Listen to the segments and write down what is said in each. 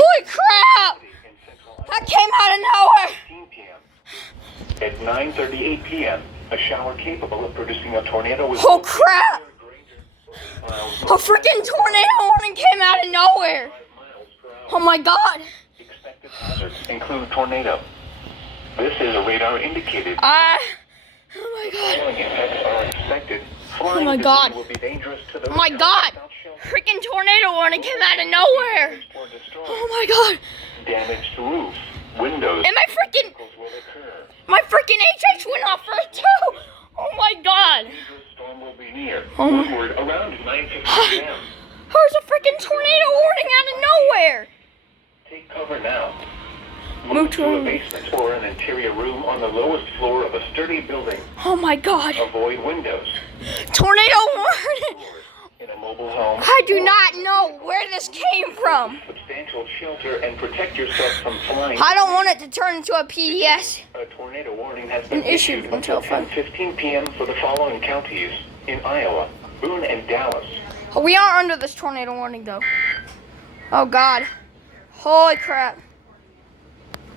Holy crap! That came out of nowhere. At 9:38 p.m., a shower capable of producing a tornado was... Oh crap! A freaking tornado warning came out of nowhere. Oh my god. Expected hazards include tornado. This is a radar indicated. Oh my god. Following effects are expected. Oh my god. Will be dangerous to those Oh my god. Freaking tornado warning came out of nowhere. Oh my god. Damaged roof, windows. And my freaking HH went off first too. Oh my god. Storm will be near. Oh my. Woodward around 9:50 p.m. There's a freaking tornado warning out of nowhere. Take cover now. Move to a basement or an interior room on the lowest floor of a sturdy building. Oh my god. Avoid windows. Tornado warning. In a mobile home. I do not know where this came from. Substantial shelter and protect yourself from flying. I don't want it to turn into a PDS. A tornado warning has been issued until until 10:15 p.m. for the following counties in Iowa, Boone, and Dallas. We are under this tornado warning though. Oh god. Holy crap.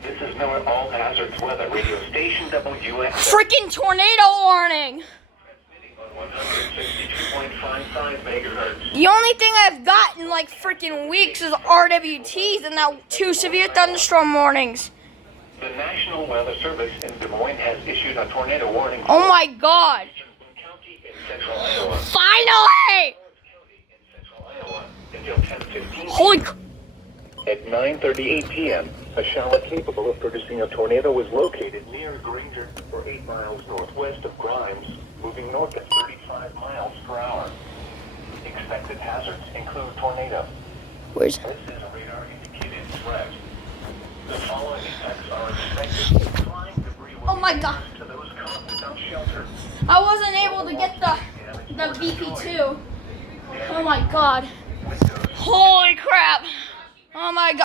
This is Miller All Hazards Weather Radio Station WX. Freaking tornado warning. Transmitting on 162.55 megahertz. The only thing I've gotten like freaking weeks is RWTs and now 2 severe thunderstorm warnings. The National Weather Service in Des Moines has issued a tornado warning. Oh my god. County in central Iowa. Finally! Central Iowa until 10:15. Holy At 9:38 p.m., a shower capable of producing a tornado was located near Granger, or 8 miles northwest of Grimes, moving north at 35 miles per hour. Expected hazards include tornado. Where's This is a radar indicated threat. The following effects are expected. Flying debris will Oh my god. to those caught without shelter. I wasn't able to get the BP2. Oh my god. Holy crap. Oh my god.